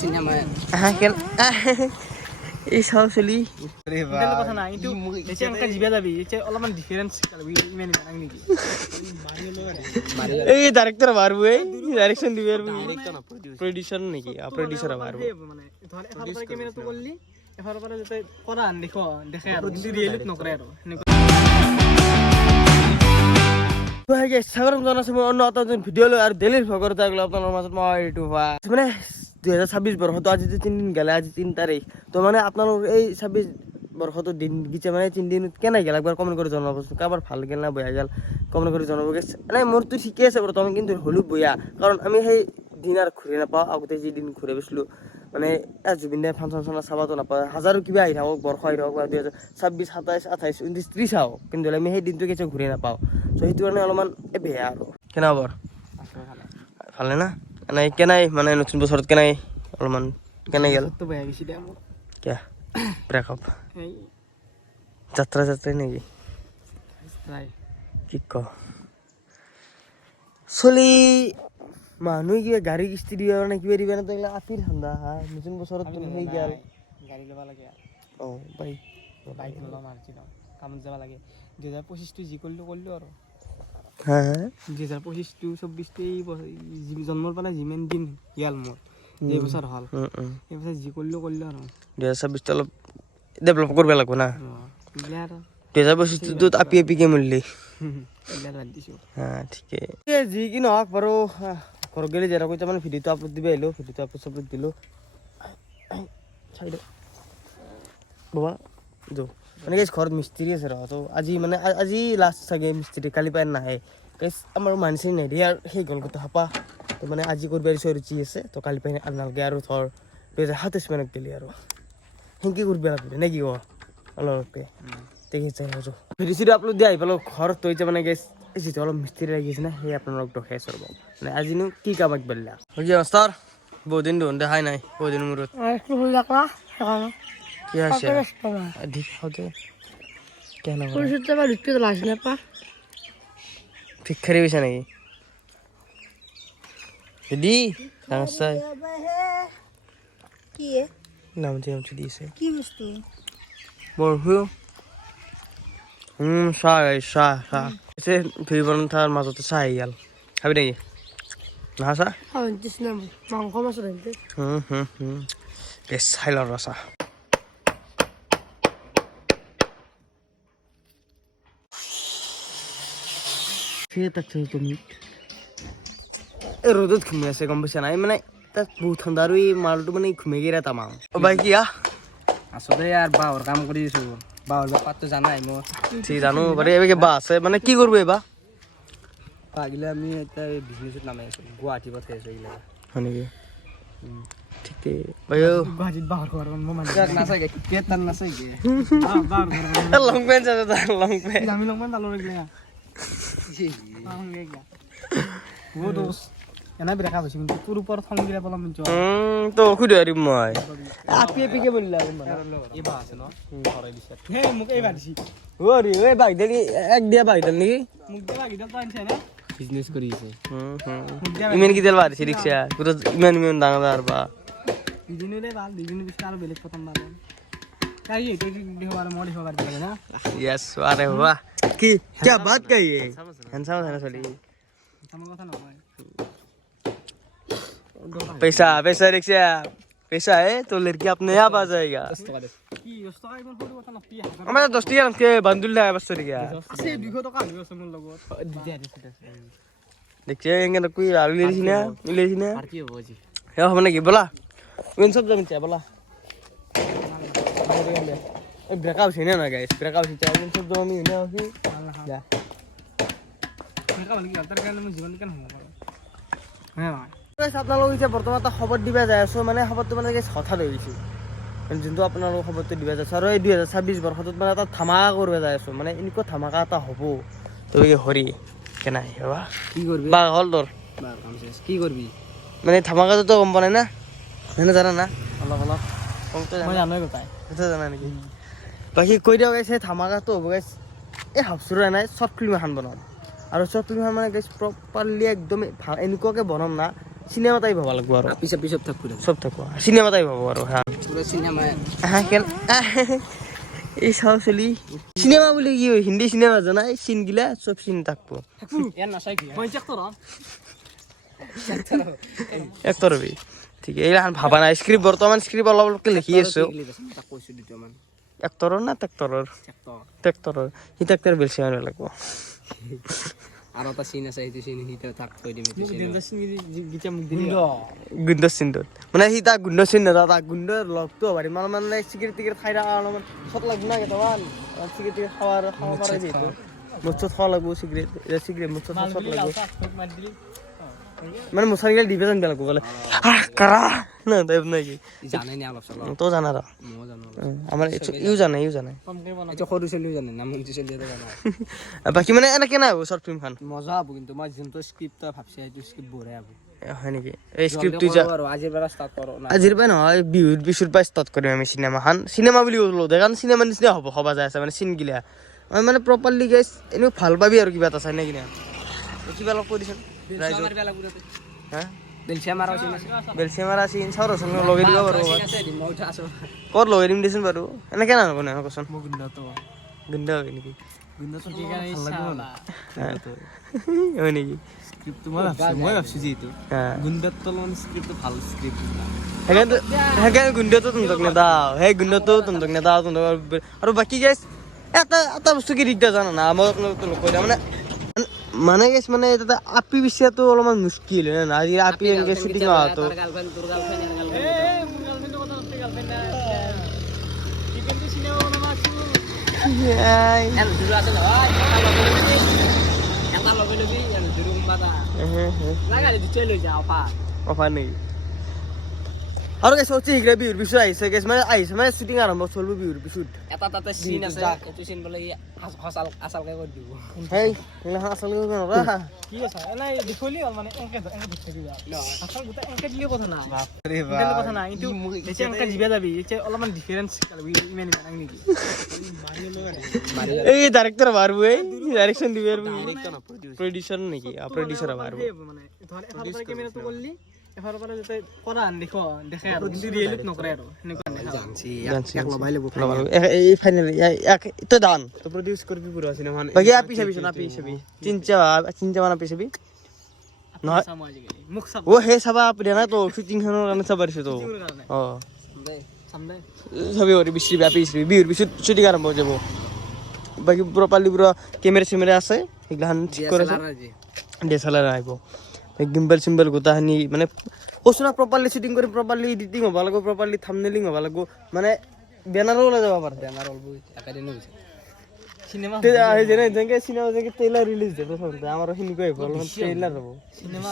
cinema এই চাও চলি কথা নাই কিন্তু এতিয়া এনেকে জিবা যাবি এতিয়া অলপমান ডিফাৰেন্স ইমান নেকি এই ডাইৰেক্টৰ মাৰব এই ডাইৰেকচন দিবে আৰু প্ৰডিউচাৰ নেকি প্ৰডিউচাৰ মাৰব মানে ধৰ এফালৰ পৰা কেমেৰাটো কৰলি এফালৰ পৰা যাতে কৰা দেখে আৰু কিন্তু ৰিয়েলিট নকৰে আৰু স্বাগতম জনাইছোঁ মই অন্য এটা ভিডিঅ' লৈ আৰু ডেইলি ভ্লগৰ আগলৈ আপোনাৰ মাজত মই এইটো হোৱা মানে 2026 বৰ্ষটো আজি 3 দিন গেলে আজি 3 তাৰিখ তো মানে আপোনালোক এই 26 বৰ্ষটো দিন গিছে মানে 3 দিন কেনে গেল একবাৰ কমেণ্ট কৰি জনাবচোন কাৰোবাৰ ভাল গেল না বেয়া গেল কমেণ্ট কৰি জনাব মানে মোৰতো ঠিকে আছে বৰ্তমান কিন্তু হ'লো বেয়া কাৰণ আমি সেই দিন আৰু ঘূৰি নাপাওঁ আগতে যি দিন ঘূৰি গৈছিলোঁ মানে জুবিন দাই ফাংচন চাংচন চাবতো নাপায় হাজাৰো কিবা আহি থাকক বৰ্ষ আহি থাকক বা 2026 27 28 29 30 চাওঁ কিন্তু আমি সেই দিনটো কিছু ঘূৰি নাপাওঁ চ' সেইটো কাৰণে অলপমান বেয়া আৰু কেনে খবৰ ভালে না এনে কেনাই মানে নতুন বছৰত কেনাই অলপমান কেনে গেল তো বেয়া গৈছে দে মোৰ কিয়া ব্ৰেকআপ এই যাত্ৰা নেকি ট্ৰাই কি ক চলি মানুহ কিবা গাড়ী কিস্তি দিবা মানে কিবা দিবা না তইলা আপিৰ ঠাণ্ডা নতুন বছৰত তুমি হৈ গেল গাড়ী ল'ব লাগে বাই বাইক নল'ম আৰু যি লম কামত যাব লাগে 2025 যি কৰিলোঁ আৰু 2025 to 24 জন্মৰ পৰা যিমান দিন গেল মোৰ এই বছৰ হ'ল এই বছৰ যি কৰিলোঁ আৰু 2026 অলপ ডেভেলপ কৰিব লাগিব না 2025 আপি কে মূল্য ঠিকে যি কি নহওক বাৰু ঘৰত গ'লে যেনে কৈছে মানে ভিডিঅ'টো আপলোড দিব আহিলোঁ ভিডিঅ'টো আপলোড দিলোঁ বাবা যো মানে ঘৰত মিস্ত্ৰী আছে ৰ তো আজি লাষ্ট চাগে মিস্ত্ৰী কালি পাই নাহে আমাৰ মানচি নাই দিয়ে আৰু সেই গ'ল গোটেই হাপা তো মানে আজি কৰিব পাৰিছোঁ ৰুচি আছে তো কালি পাই নালাগে আৰু ধৰ 2027 মানত দিলি আৰু সেনেকৈ কৰিব লাগিব নে কি অলপকে দেখিছে আৰু ভিডিঅ' আপলোড দিয়া আহি পালোঁ ঘৰত তৈ যে মানে গেছ যিটো অলপ মিস্ত্ৰী লাগিছে না সেই আপোনালোক দেখাই আছোঁ ৰ'ব মানে আজিনো কি কামত বেলা কি মাষ্টাৰ বহুত দিন দেখোন দেখাই নাই বহুত দিন মূৰত কি আছে ভিক্ষাৰী গৈছে নেকি দিদি ডাঙৰ নামটি দিছে বৰফু চাহ ভিৰ তাৰ মাজতে চাহ আহি গ'ল খাবি নেকি নাহা চাহ মাংস মাছ চাই ল চাহ তুমি এই ৰ'দত ঘুমি আছে গম পাইছা নাই মানে তাত বহুত ঠাণ্ডা আৰু এই মালটো মানে ঘুমি গেৰা তামাম বাই কি আচলতে ইয়াৰ বাহৰ কাম কৰি আছোঁ বাহৰ বেপাৰটো জানাই মোৰ ঠিক জানো বাৰু এইবাৰ বা আছে মানে কি কৰিব এইবাৰ পাগিলে আমি এতিয়া বিজনেছত নামাই আছোঁ গুৱাহাটী পঠাই আছোঁ এইগিলা হয় নেকি ঠিকে গুৱাহাটীত বাহৰ ঘৰ নাচাই ক্ৰিকেট তাৰ নাচাই লং পেণ্ট আছে লং পেণ্ট আমি লংপেণ্ট তালো ৰেগলা এনে ব্ৰেকআপ হৈছে কিন্তু তোৰ ওপৰত খং দিলে পলম তো সুধি পাৰিম মই আপি বলিলা এইবাৰ আছে ন ঘৰৰ পিছত হে মোক এইবাৰ দিছি এই বাগিডাল এক দিয়া বাগিডাল নেকি মোক দিয়া বাগিডাল তই আনছে না বিজনেছ কৰি আছে ইমান কি তেল বাঢ়িছে ৰিক্সা পুৰা ইমান ডাঙৰ বা দিদিনৰে ভাল দিদিনৰ পিছত আৰু বেলেগ প্ৰথম ভাল তাই এইটো দেখো আৰু মই দেখো পাৰি লাগে না यस अरे वाह की क्या बात कही है हैंडसम है ना चली আমার কথা নহয় पैसा रिक्शा पैसा है तो लड़की अपने आप आ जाएगा কি 10 টাকা ইমান সৰু কথা নকি हमारा 10 टका के बंदुल है बस तो क्या আছে 200 টাকা হৈ আছে মোৰ লগত देखिए इंगे तो कोई आलू ले ली ना আর কি হবে জি क्या हमने की बोला इन सब जमीन चाहिए बोला ব্রেকআপ ছিনে না গাইস ব্রেকআপ ছিনে इन सब जमीन ने होगी जा ব্ৰেকআপ লাগি তাৰ কাৰণে মই জীৱন কেন হ'ব হ্যাঁ গাইস আপোনালোক এতিয়া বৰ্তমান এটা খবৰ দিবা যায় আছো মানে খবৰটো মানে গাইস হঠাৎ হৈ গৈছে যোনটো আপোনালোক খবৰটো দিবা যায় আৰু এই 2026 বৰ্ষত মানে এটা ধামাকা কৰিব যায় আছো মানে এনেকুৱা ধামাকা এটা হ'ব তুমি হৰি কেনা হেবা কি করবি বা হল তোর বা কাম শেষ কি করবি মানে ধামাকাটো তো গম পাই না মানে জানা না অলপ অলপ কমতে মই জানা জানোই কথাই এটা জানা নেকি বাকি কৈ দিও গাইস এই ধামাকাটো হ'ব গাইস এই হাফসুৰা নাই শৰ্ট ফিল্ম এখন বনাম আৰু শৰ্ট ফিল্ম মানে গাইস প্ৰপাৰলি একদম এনেকুৱাকে বনাম না চিনেমা টাইপ হ'ব লাগিব আৰু পিছত পিছত থাকবো চব থাকিব চিনেমা টাইপ হ'ব আৰু হা পুরো সিনেমা এই চাও চলি চিনেমা বুলি কি হয় হিন্দী চিনেমা জানাই চিন গিলা চব চিন থাকবো এর না কি মই চেক কৰ এক্টৰ হবি ঠিক এইগিলাখান ভাবা নাই স্ক্ৰিপ্ট বৰ্তমান স্ক্ৰিপ্ট অলপ অলপকে লিখি আছো তাক কইছো দুটামান এক্টৰৰ না টেক্টৰৰ টেক্টৰৰ সি টেক্টৰ বেছি মানুহ লাগিব আর একটা সিন আছে এই সিন হিটা থাক কই দিম এই সিন গীতা মুখ দিলি গুণ্ড চিনটোত মানে সি তাক গুণ্ড চিন নৰা তাক গুণ্ডৰ লগটো পাৰি মানে চিগাৰেট টিকেট খাই থকা অলপমান চট লাগব না কেইটামান চিগাৰেট টিকেট খাব পাৰে যিহেতু মুঠত খাব লাগব চিগাৰেট চিগাৰেট মুঠত চট লাগব মানে মুছাৰিগাল দিবে যেন বেয়া লাগব বোলে কাৰা না টাইপ নাকি জানে নি অলপ চলপ তো জানা ৰ মও জানো আমাৰ ইউ জানে এটা সৰু চলিও জানে নাম মন্ত্ৰী চলিও জানে বাকী মানে এনেকে নাই শৰ্ট ফিল্মখন মজা হ'ব কিন্তু মই যোনটো স্ক্ৰিপ্ট ভাবছি এইটো স্ক্ৰিপ্ট বঢ়িয়া হ'ব হয় নেকি এই স্ক্ৰিপ্টটো যা আৰু আজিৰ পৰা ষ্টাৰ্ট কৰো না আজিৰ পৰা নহয় বিহুৰ পিছৰ পৰা ষ্টাৰ্ট কৰিম আমি চিনেমাখন চিনেমা বুলি ক'লো কাৰণ চিনেমা নিচিনা হ'ব হবা যায় আছে মানে চিন গিলা মই মানে প্ৰপাৰলি গাইছ এনেও ভাল পাবি আৰু কিবা এটা চাই নে কিনা কিবা অলপ কৈ দিছোন ৰাইজক হা বেলচিয়া মাৰা চিন আছে বেলচিয়া মাৰা চিন চাওঁ ৰচোন লগাই দিব পাৰোঁ চিন আছে মই উঠা আছো ক'ত লগাই দিম দেচোন বাৰু এনেকে নালাগব নহয় কচোন মোক গুণ্ডাটো গুণ্ডা হয় নেকি গুণ্ডাটো কি কাৰণে ভাল লাগিব না হয় নেকি স্ক্ৰিপ্টটো মই ভাবছো যিহেতু গুণ্ডাটো অলপমান স্ক্ৰিপ্টটো ভাল স্ক্ৰিপ্ট সেইকাৰণে গুণ্ডাটো তহঁতক নেদাও সেই গুণ্ডাটো তহঁতক নেদাও তহঁতক আৰু বাকী গাইছ এটা বস্তু কি দিগদাৰ জানা না মই আপোনালোকক কৈ দিওঁ মানে গেছ মানে তাতে আপি বিচৰাটো অলপমান মুস্কিল হয় না আজি আপি এনেকৈ শ্বুটিং হোৱাটো গাৰ্লফ্ৰেন্ড তোৰ গাৰ্লফ্ৰেন্ড এন জুৰু আছে নহয় এটা লগে লবি এন জুৰু মাতা লাগালি দুটাই লৈ যা অফাৰ নেকি আৰু গেছ হচ্ছে শীঘ্ৰে বিহুৰ পিছত আহিছে গেছ মানে আহিছে মানে শ্বুটিং আৰম্ভ চলিব বিহুৰ পিছত এটা তাতে সিন আছে এইটো সিন বলে হসাল আসালকে কৰি দিব সেই সেইগিলাখন আচলতে নৰা কি আছে নাই দেখলি মানে এনেকে দেখি থাকিবা আচল গোটা এনেকে দিলে কথা না বাপৰে দিলে কথা না কিন্তু এতিয়া এনেকে জিবা যাবি এতিয়া অলপমান ডিফাৰেন্স শিকাবি ইমান ইমান নেকি এই ডাইৰেক্টৰ মাৰব এই ডাইৰেকশ্যন দিবে আৰু প্ৰডিউচাৰ নেকি প্ৰডিউচাৰ মাৰব মানে ধৰ এফালৰ কেমেৰাটো কৰলি এফালৰ পৰা যেতে কৰা দেখো দেখে আৰু কিন্তু ৰিয়েলিট নকৰে আৰু সেনেকুৱা জানছি এক লবাই লব এই ফাইনেল এটা ডান তো প্ৰডিউস কৰিবি পুৰা সিনেমা বাকি আপি চাবি চিনচা মান আপি চাবি নহয় মুখ চাব ও হে চাবা আপি না তো শ্বুটিংখনৰ কাৰণে চাব পাৰিছে তো অ সামনে চাবি আৰু বিচৰি আপি বিহুৰ পিছত শ্বুটিং আৰম্ভ হৈ যাব বাকি প্ৰপাৰলি পুৰা কেমেৰা আছে সেইগিলাখান ঠিক কৰে DSLR আহিব গিম্বল চিম্বল গোটাখিনি মানে কৈছো না প্ৰপাৰলি শ্বুটিং কৰি প্ৰপাৰলি এডিটিং হ'ব লাগিব প্ৰপাৰলি থাম্বনেইলিং হ'ব লাগিব মানে বেনাৰো ওলাই যাব পাৰে বেনাৰ অলবো একাদিনো হৈছে সিনেমা যেনেকে চিনেমা যেনেকে ট্ৰেইলাৰ ৰিলিজ দিব আমাৰ সেনেকুৱাই হ'ব অলপমান ট্ৰেইলাৰ হ'ব সিনেমা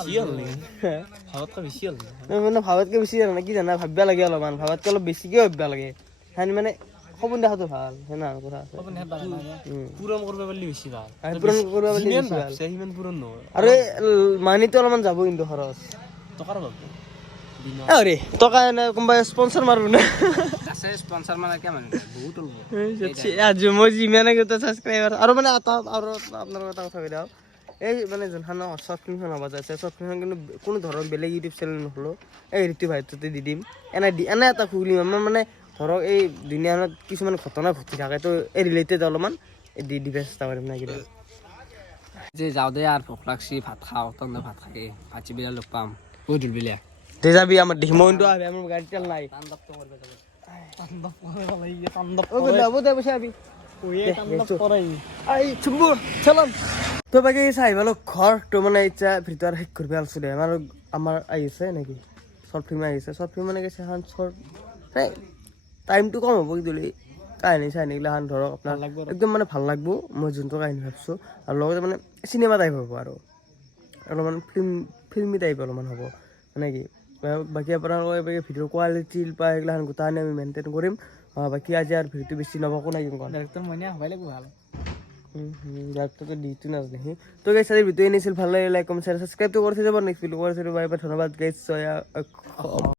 ভাৰতকৈ বেছি হ'ল মানে ভাবাতকৈ বেছি জানা কি জানা ভাবিব লাগে অলপমান ভাবাতকৈ অলপ বেছিকৈ ভাবিব লাগে সেন মানে সপোন দেখাটো ভাল সেনা কথা আছে পূৰণ কৰিব পাৰিলে বেছি ভাল পূৰণ কৰিব পাৰিলে বেছি ভাল সিমান পূৰণ নহয় আৰু এই মানিটো অলপমান যাব কিন্তু খৰচ টকাৰ ভাব আৰে টকা এনে কোনোবাই স্পনচাৰ মাৰো না আছে স্পন্সৰ মানে কি মানে বহুত অলবো আজি মই যিমানে গোটা ছাবস্ক্ৰাইবাৰ আৰু মানে আৰু আপোনালোকৰ এটা কথা কৈ দিওঁ এই মানে যোনখন শৰ্ট ফিল্মখন হ'ব যাইছে শৰ্ট ফিল্মখন কিন্তু কোনো ধৰণৰ বেলেগ ইউটিউব চেনেল নহ'লেও এই ঋতু ভাইটোতে দি দিম এনে এটা খুলিম আমাৰ মানে ধৰক এই দুনিয়াখনত কিছুমান ঘটনা ঘটি থাকে তো এই ৰিলেটেড অলপমান দি দিব চেষ্টা কৰিম না কিবা যে যাওঁ দে আর ভোক লাগছি ভাত খাওঁ তন্দ ভাত খাকে ভাত চিবিলা লগ পাম বুঝল বিলা দে যাবি আমাৰ দেখিম কিন্তু আমাৰ গাড়ী তেল নাই তাণ্ডৱ তো করবে যাবে ও বন্ধু আবু দে বসে আবি তো বাকি চাই ভালো ঘৰ তো মানে এতিয়া ভিতৰত শেষ কৰিব আলছো দে আমাৰ আহিছে নেকি শৰ্ট ফিল্ম আহিছে শৰ্ট ফিল্ম মানে কৈছে এখন শৰ্ট টাইমটো কম হ'ব কিন্তু কাহিনী চাহিনীগিলাখান ধৰক আপোনাৰ একদম মানে ভাল লাগব মই যোনটো কাহিনী ভাবিছোঁ আৰু লগতে মানে চিনেমা টাইপ হ'ব আৰু অলপমান ফিল্মি টাইপ অলপমান হ'ব মানে কি বাকী আপোনালোকে ভিডিঅ'ৰ কোৱালিটি বা সেইগিলাখান গোটাখিনি আমি মেইনটেইন কৰিম বাকী আজি আৰু ভিডিঅ'টো বেছি নবকো নাই কিন্তু ডাইৰেক্টৰ মইনা হবাই লাগিব ভাল ডাইৰেক্টৰটো ডিউটি নাজানে তো গাইছ আজি ভিডিঅ' এনেছিল ভাল লাগিলে লাইক কমেণ্ট শ্বেয়াৰ ছাবস্ক্ৰাইবটো কৰি থৈ যাব নেক্সট ভিডিঅ' কৰি থৈ দিব ধন্যবাদ গাইছ